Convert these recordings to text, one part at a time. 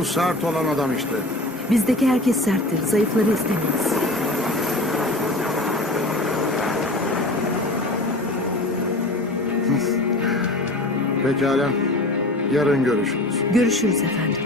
Bu sert olan adam işte. Bizdeki herkes serttir. Zayıfları istemeyiz. Pekala. Yarın görüşürüz. Görüşürüz efendim.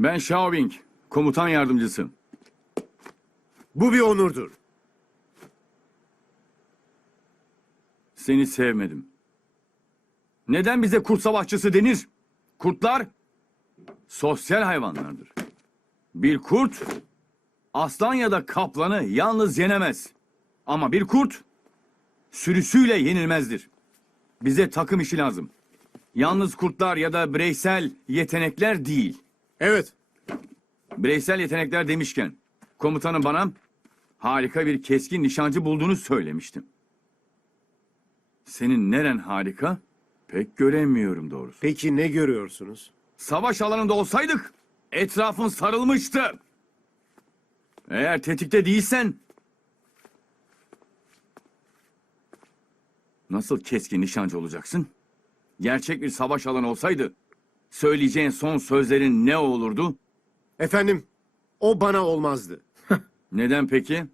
Ben Xiaobing, komutan yardımcısı. Bu bir onurdur. Seni sevmedim. Neden bize kurt savaşçısı denir? Kurtlar sosyal hayvanlardır. Bir kurt aslan ya da kaplanı yalnız yenemez. Ama bir kurt sürüsüyle yenilmezdir. Bize takım işi lazım. Yalnız kurtlar ya da bireysel yetenekler değil. Evet. Bireysel yetenekler demişken komutanım bana harika bir keskin nişancı bulduğunu söylemiştim. Senin neren harika? Pek göremiyorum doğrusu. Peki ne görüyorsunuz? Savaş alanında olsaydık etrafın sarılmıştı. Eğer tetikte değilsen nasıl keskin nişancı olacaksın? Gerçek bir savaş alanı olsaydı söyleyeceğin son sözlerin ne olurdu? Efendim, o bana olmazdı. Neden peki?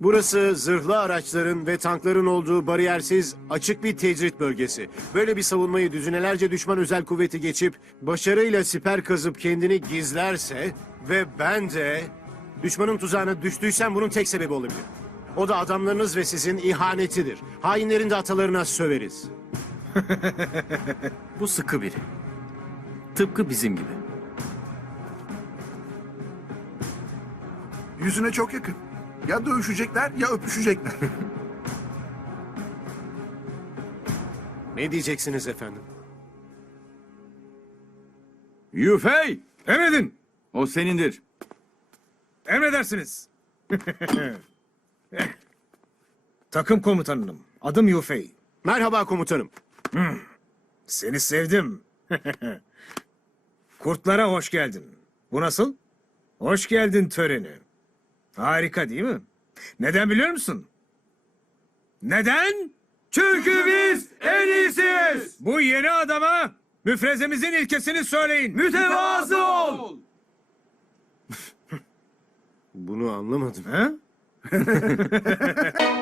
Burası zırhlı araçların ve tankların olduğu bariyersiz açık bir tecrit bölgesi. Böyle bir savunmayı düzinelerce düşman özel kuvveti geçip başarıyla siper kazıp kendini gizlerse ve ben de düşmanın tuzağına düştüysem bunun tek sebebi olabilir. O da adamlarınız ve sizin ihanetidir. Hainlerin de atalarına söveriz. Bu sıkı biri. Tıpkı bizim gibi. Yüzüne çok yakın. Ya dövüşecekler ya öpüşecekler. Ne diyeceksiniz efendim? Yufey! Emredin. O senindir. Emredersiniz. Takım komutanınım. Adım Yufey. Merhaba komutanım. Seni sevdim. Kurtlara hoş geldin. Bu nasıl? Hoş geldin töreni. Harika değil mi? Neden biliyor musun? Neden? Çünkü biz en iyisiyiz. Bu yeni adama müfrezemizin ilkesini söyleyin. Mütevazı ol! Bunu anlamadım. Ha?